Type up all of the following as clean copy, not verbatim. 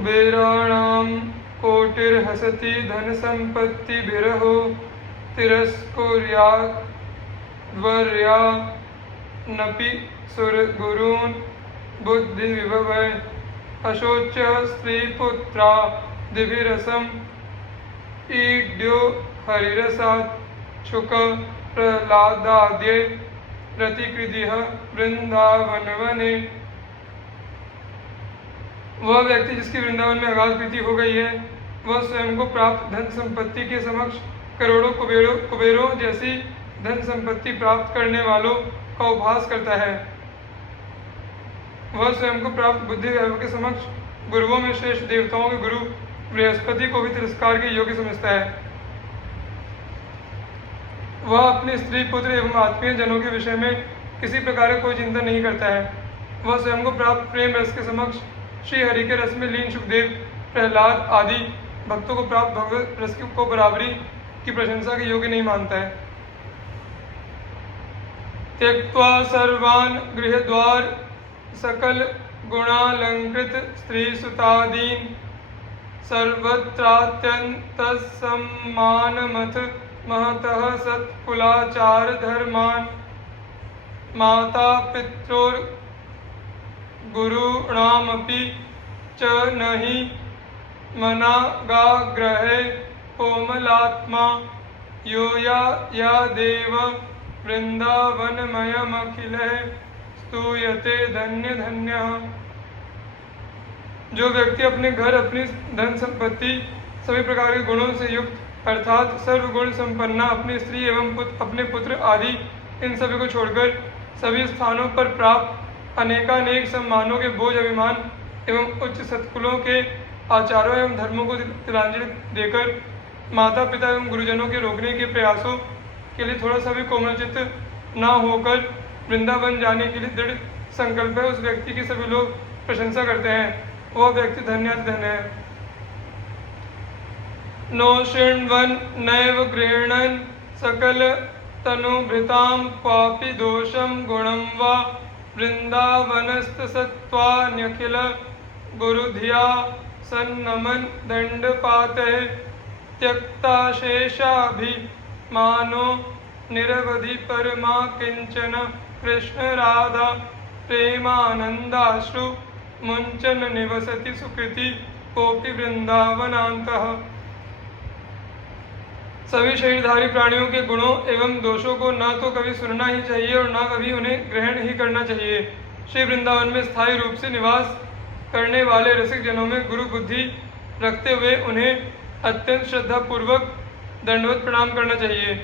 कुबेराणां कोटिर्हसति धनसम्पत्तिभिरहो तिरस्कुर्याद्वर्या नपि सुरगुरून् बुद्धिविभवै अशोच्य स्त्रीपुत्रादिभिरसम् ईड्यो हरिरसात् शुक प्रह्लादाद्यै प्रतिकृतिः वृंदावनवने। वह व्यक्ति जिसकी वृंदावन में अगाध प्रीति हो गई है, वह स्वयं को प्राप्त धन संपत्ति के समक्ष करोड़ों कुबेरों जैसी धन संपत्ति प्राप्त करने वालों का उपहास करता है। वह स्वयं को प्राप्त बुद्धि वैभव के समक्ष गुरुओं में श्रेष्ठ देवताओं के गुरु बृहस्पति को भी तिरस्कार के योग्य समझता है। वह अपने स्त्री पुत्र एवं आत्मीय जनों के विषय में किसी प्रकार का कोई चिंतन नहीं करता है। वह स्वयं को प्राप्त प्रेम रस के समक्ष श्री हरि के रस में लीन सुखदेव, प्रहलाद आदि भक्तों को प्राप्त भगवत रस को बराबरी की प्रशंसा के योग्य नहीं मानता है। त्यक्त्वा सर्वान् गृहद्वार सकल गुणालंकृत स्त्री सुतादीन सर्वत्रात्यंत सम्मानमथ महतः सत्कुलाचार धर्मान् माता पित्रोर गुरुणामपि च नहि मनागाग्रहे कोमलात्मा यो या देव वृंदावनमयमखिलः स्तूयते धन्य धन्यः। जो व्यक्ति अपने घर, अपनी धन संपत्ति, सभी प्रकार के गुणों से युक्त अर्थात सर्वगुण संपन्ना अपनी स्त्री एवं अपने पुत्र आदि इन सभी को छोड़कर सभी स्थानों पर प्राप्त अनेकानेक सम्मानों के बोझ अभिमान एवं उच्च सत्कुलों के आचारों एवं धर्मों को तिलांजलि देकर माता पिता एवं गुरुजनों के रोकने के प्रयासों के लिए थोड़ा सा भी कोमलचित्त न होकर वृंदावन जाने के लिए दृढ़ संकल्प है, उस व्यक्ति की सभी लोग प्रशंसा करते हैं। वह व्यक्ति धन्य है। नो शृण्वन् नैव गृह्णन् सकल तनुभृतां क्वापि दोषं गुणं वा वृंदावनस्तसत्त्वान्यखिल गुरुधिया सन्नमन दंडपातः त्यक्ता शेषाभिमानो निरवधि परमा किंचन कृष्ण राधा प्रेमानंदाश्रु मुंचन निवसति सुकृति कोपि वृंदावनान्तः। सभी शरीरधारी प्राणियों के गुणों एवं दोषों को न तो कभी सुनना ही चाहिए और न कभी उन्हें ग्रहण ही करना चाहिए। श्री वृंदावन में स्थायी रूप से निवास करने वाले रसिक जनों में गुरु बुद्धि रखते हुए उन्हें अत्यंत श्रद्धा पूर्वक दंडवत प्रणाम करना चाहिए।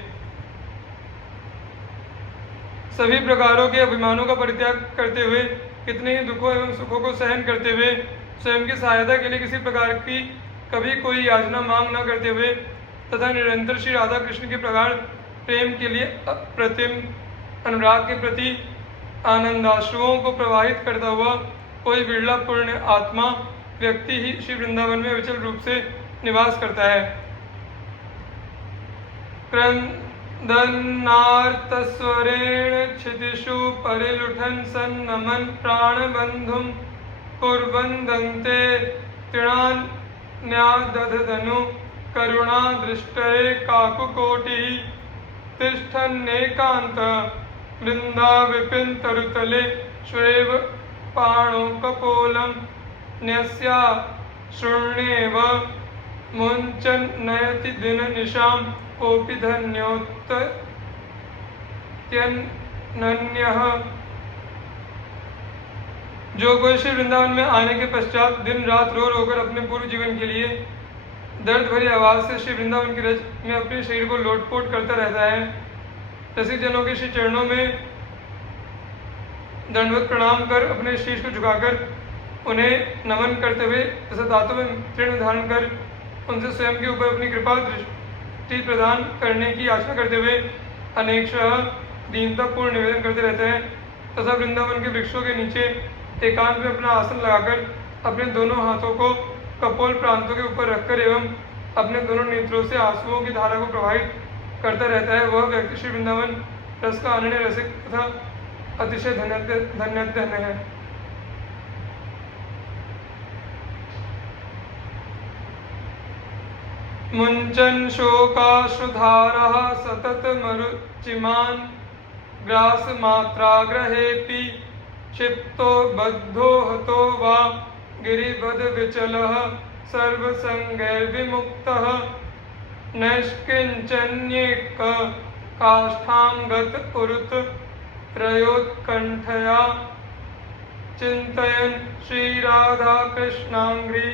सभी प्रकारों के अभिमानों का परित्याग करते हुए, कितने ही दुखों एवं सुखों को सहन करते हुए, स्वयं की सहायता के लिए किसी प्रकार की कभी कोई याचना मांग न करते हुए तथा निरंतर श्री राधा कृष्ण के प्रगाढ़ प्रेम के लिए अप्रतिम अनुराग के प्रति आनंदाश्रुओं को प्रवाहित करता हुआ कोई बिरला पूर्ण आत्मा व्यक्ति ही श्री वृंदावन में विचल रूप से निवास करता है। क्रंदनार्तस्वरेण क्षितिषु परिलुठन् सन्नमन् प्राणबन्धुं कुर्वन्दन्ते तृणान्यादधनु करुणा दृष्टये काकुकोटिः तिष्ठन्नेकान्त वृंदाविपिन तरुतले श्वेव पाणो कपोलं न्यस्या शृण्येव मुञ्चन् नयति दिननिशां कोऽपि धन्योऽत्यनन्यः। जो कोई श्री वृंदावन में आने के पश्चात दिन रात रो रोकर अपने पूर्व जीवन के लिए दर्द भरी आवाज से श्री वृंदावन की रज में अपने शरीर को लोटपोट करता रहता है, रसिक जनों के श्री चरणों में दंडवत प्रणाम कर अपने शीश को झुकाकर उन्हें नमन करते हुए तथा दांतों में तृण धारण कर उनसे स्वयं के ऊपर अपनी कृपा दृष्टि प्रदान करने की याचना करते हुए अनेकशः दीनतापूर्ण निवेदन करते रहते हैं तथा वृंदावन के वृक्षों के नीचे एकांत में अपना आसन लगाकर अपने दोनों हाथों को कपोल प्रांतों के ऊपर रखकर एवं अपने दोनों नेत्रों से आंसुओं की धारा को प्रवाहित करता रहता है। वह व्यक्ति श्री वृंदावन रस का अनन्य रसिक तथा अतिशय धन्य है। मुञ्चन् शोकाश्रुधारः सततमरुचिमान् ग्रासमात्राग्रहेऽपि क्षिप्तो बद्धो हतो वा गिरिवद्विचलः सर्वसङ्गैर्विमुक्तः नैष्किञ्चन्येक काष्ठां गत उरुत रयोत्कण्ठया चिन्तयन् श्रीराधाकृष्णाङ्घ्रि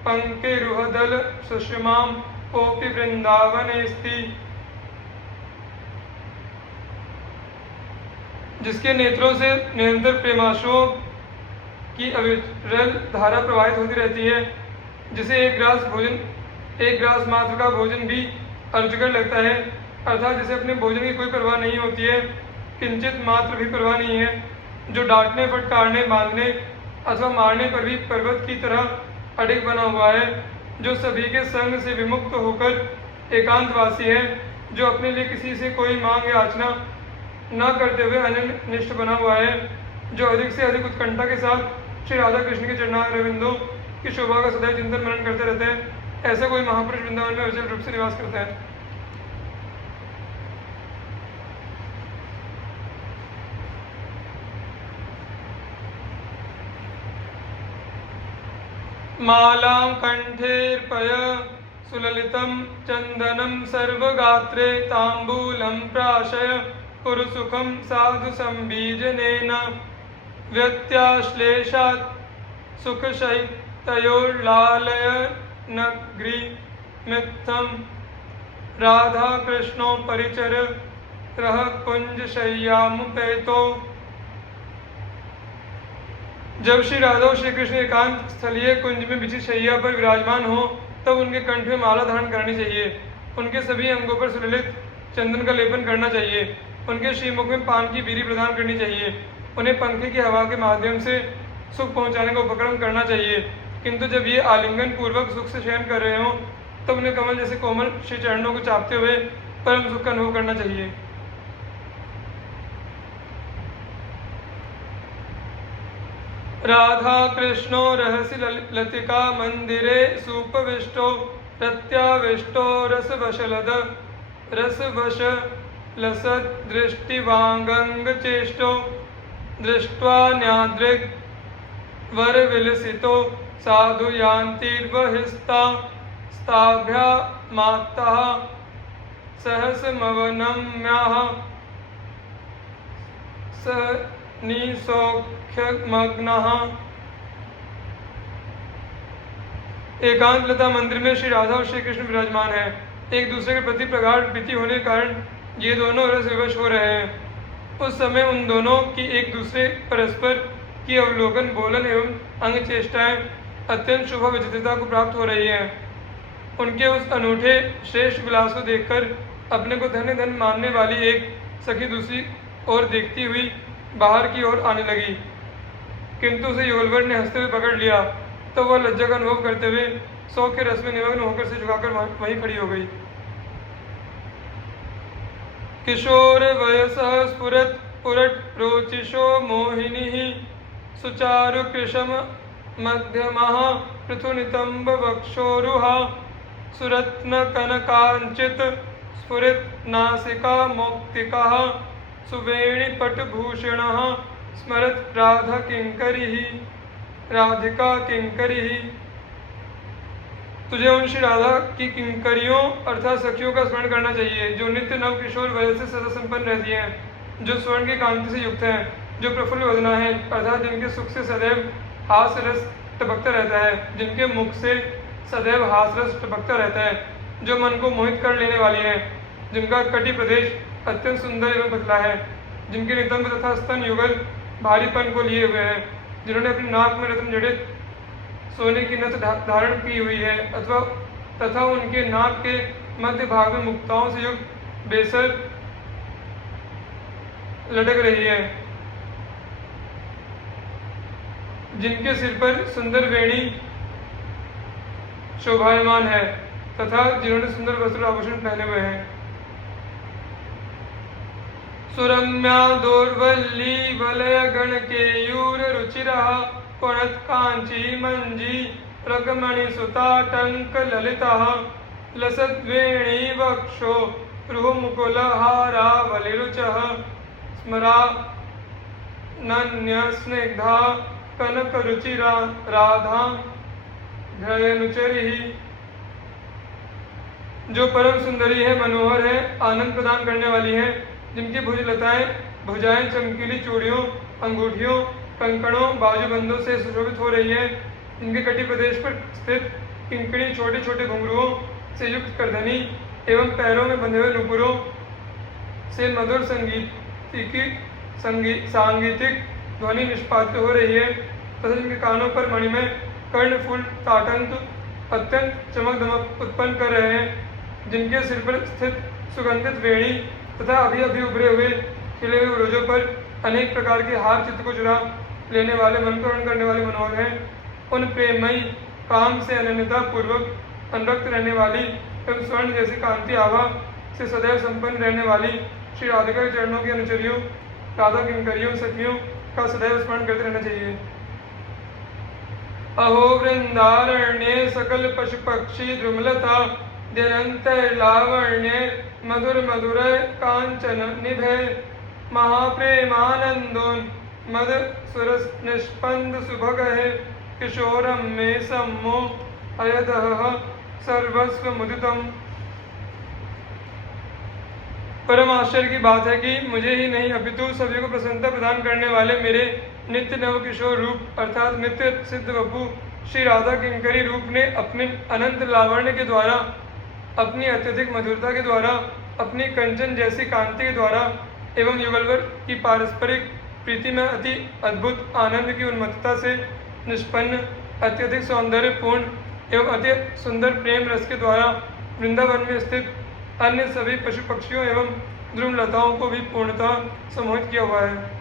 पंक्तिरुहदल सुषमां कोऽपि वृंदावनेस्ति। जिसके नेत्रों से निरंतर प्रेमाशुओं की अविरल धारा प्रवाहित होती रहती है, जिसे एक ग्रास मात्र का भोजन भी अरुचिकर लगता है, अर्थात जिसे अपने भोजन की कोई परवाह नहीं होती है, किंचित मात्र भी परवाह नहीं है, जो डांटने, फटकारने, बांधने अथवा मारने पर भी पर्वत की तरह अडिग बना हुआ है, जो सभी के संग से विमुक्त होकर एकांतवासी है, जो अपने लिए किसी से कोई मांग या याचना न करते हुए अनिष्ट बना हुआ है, जो अधिक से अधिक उत्कंठा के साथ श्री राधा कृष्ण के चरणारविंदों की शोभा का सदैव चिंतन मनन करते रहते हैं, ऐसा कोई महापुरुष वृंदावन में अविचल रूप से निवास करता है। मालां कंठेर्पय सुललितं चंदनं सर्वगात्रे तांबूलं प्राशय कुरु सुखं साधु संबीजनेन व्यत्याश्लेषात् सुखशैतयोर्लालयनग्रीमित्थं राधा कृष्णो परिचर रह कुंज शय्यामुपेतो। जब श्री राधा और श्री कृष्ण एकांत स्थलीय कुंज में बिछी शैया पर विराजमान हो, तब उनके कंठ में माला धारण करनी चाहिए, उनके सभी अंगों पर सुललित चंदन का लेपन करना चाहिए, उनके श्रीमुख में पान की बीड़ी प्रदान करनी चाहिए, उन्हें पंखे की हवा के माध्यम से सुख पहुंचाने का उपक्रम करना चाहिए। किंतु जब ये आलिंगन पूर्वक सुख से शयन कर रहे हों, तब उन्हें कमल जैसे कोमल श्री चरणों को चापते हुए परम सुख का अनुभव करना चाहिए। राधा कृष्णो रहसि लतिका मंदिरे सुपविष्टो प्रत्याविष्टो रसवशलद रसवश लसद दृष्टिवांगंग चेष्टो दृष्ट्वा न्यादृक् वर विलसितो साधु यान्तिर्बहिस्ता स्ताभ्या मात्तः सहसमवनम्याः स निसौख्यमग्नः। एकांत लता मंदिर में श्री राधा और श्री कृष्ण विराजमान हैं। एक दूसरे के प्रति प्रगाढ़ प्रीति होने के कारण ये दोनों रस विवश हो रहे हैं। उस समय उन दोनों की एक दूसरे परस्पर की अवलोकन, बोलन एवं अंग चेष्टाएं अत्यंत शुभ विचित्रता को प्राप्त हो रही हैं। उनके उस अनूठे श्रेष्ठ विलास को देखकर अपने को धन्य धन्य मानने वाली एक सखी दूसरी ओर देखती हुई बाहर की ओर आने लगी, किंतु उसे योलवर ने हंसते हुए पकड़ लिया। तो वह लज्जा का अनुभव करते हुए शौक के रस में निमग्न होकर से झुकाकर वहीं खड़ी हो गई। किशोर वयसः स्फुरत् पुरट रोचिषो मोहिनी सुचारु कृशम मध्यमः पृथुनितंब वक्षोरुहा सुरत्न कनकांचित स्फुरित नासिका मौक्तिकः सुवेणीपटभूषणः स्मरत् राधिका किंकरी। तुझे उन श्री राधा की किंकरियों अर्थात सखियों का स्मरण करना चाहिए, जो नित्य नव किशोर वय से सदा संपन्न रहती हैं, जो स्वर्ण की कांति से युक्त हैं, जो प्रफुल्ल वदना है अर्थात जिनके सुख से सदैव हास रस टपकता रहता है, जिनके मुख से सदैव हास रस टपकता रहता है, जो मन को मोहित कर लेने वाली हैं, जिनका कटी प्रदेश अत्यंत सुंदर एवं पतला है, जिनके नितंब तथा स्तन युगल भारीपन को लिए हुए हैं, जिन्होंने अपनी नाक में रत्न जड़ित सोने की नथ धारण की हुई है तथा उनके नाक के मध्य भाग में मुक्ताओं से युक्त बेसर लटक रही है, जिनके सिर पर सुंदर वेणी शोभायमान है तथा जिन्होंने सुंदर वस्त्र आभूषण पहने हुए हैं। सुरम्या दोर्वल्ली वलय गण केयूर रुचिरः पुणत कांची मंजी रगमणि सुता टंक ललितः लसद्वेणी वक्षो रुहुमुकुलहारावलिरुचः स्मरा नन्यस्निग्धा कनकरुचिरा राधा घृयनुचरिः। जो परम सुंदरी है, मनोहर है, आनंद प्रदान करने वाली है, जिनकी भुजाएं चमकीली चूड़ियों, अंगूठियों, कंकड़ों, बाजूबंदों से सुशोभित हो रही है, जिनके कटी प्रदेश पर स्थित किंकणी छोटे छोटे घुंघरुओं से युक्त करधनी एवं पैरों में बंधे हुए नुपुरों से मधुर सांगीतिक ध्वनि निष्पादित हो रही है, तथा जिनके कानों पर मणिमय कर्णफूल ताटंक अत्यंत चमक दमक उत्पन्न कर रहे हैं, जिनके सिर पर स्थित सुगंधित वेणी तथा अभी अभी उभरे हुए खिले हुए रोजों पर अनेक प्रकार के हार चित्त को चुरा लेने वाले, मन को हरण करने वाले मनोहर हैं। उन प्रेममयी, काम से अनन्यता पूर्वक अनुरक्त रहने वाली एवं स्वर्ण जैसी कांति आभा से सदैव संपन्न रहने वाली श्री राधिका के चरणों के अनुचरियों, राधा किंकरियों, सखियों का सदैव स्मरण करते रहना चाहिए। अहो वृंदारण्ये सकल पशु पक्षी द्रुमलता द्यनन्तैर्लावण्ये मधुर मधुर कांचन निभे महाप्रेमानंदोन्मद सुरस निष्पन्द सुभगहे किशोरम मे सम्मो अयदह सर्वस्व मुदितम। परम आश्चर्य की बात है कि मुझे ही नहीं अपितु सभी को प्रसन्नता प्रदान करने वाले मेरे नित्य नव किशोर रूप अर्थात नित्य सिद्ध बपू श्री राधा किंकरी रूप ने अपने अनंत लावण्य के द्वारा, अपनी अत्यधिक मधुरता के द्वारा, अपनी कंचन जैसी कांति के द्वारा एवं युगलवर की पारस्परिक प्रीति में अति अद्भुत आनंद की उन्मत्तता से निष्पन्न, अत्यधिक सौंदर्यपूर्ण एवं अति सुंदर प्रेम रस के द्वारा वृंदावन में स्थित अन्य सभी पशु पक्षियों एवं द्रुमलताओं को भी पूर्णतः सम्मोहित किया हुआ है।